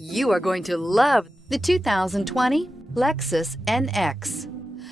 You are going to love the 2020 Lexus NX.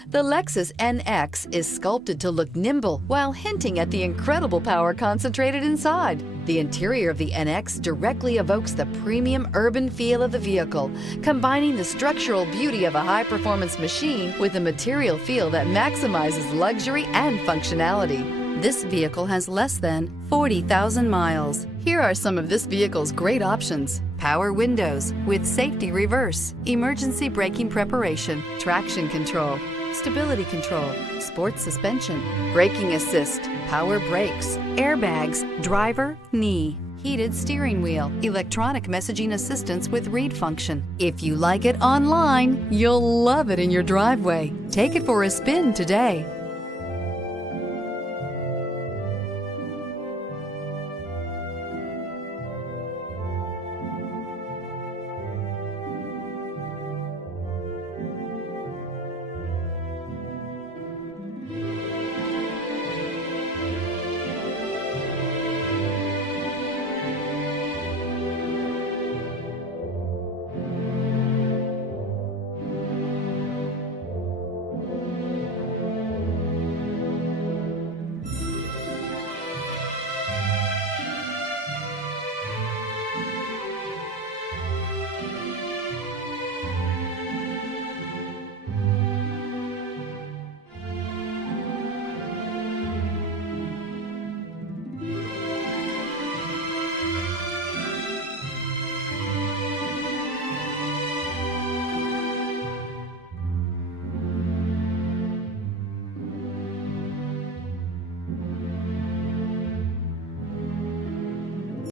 The Lexus NX is sculpted to look nimble while hinting at the incredible power concentrated inside. The interior of the NX directly evokes the premium urban feel of the vehicle, combining the structural beauty of a high-performance machine with a material feel that maximizes luxury and functionality. This vehicle has less than 40,000 miles. Here are some of this vehicle's great options: power windows with safety reverse, emergency braking preparation, traction control, stability control, sports suspension, braking assist, power brakes, airbags, driver, knee, heated steering wheel, electronic messaging assistance with read function. If you like it online, you'll love it in your driveway. Take it for a spin today.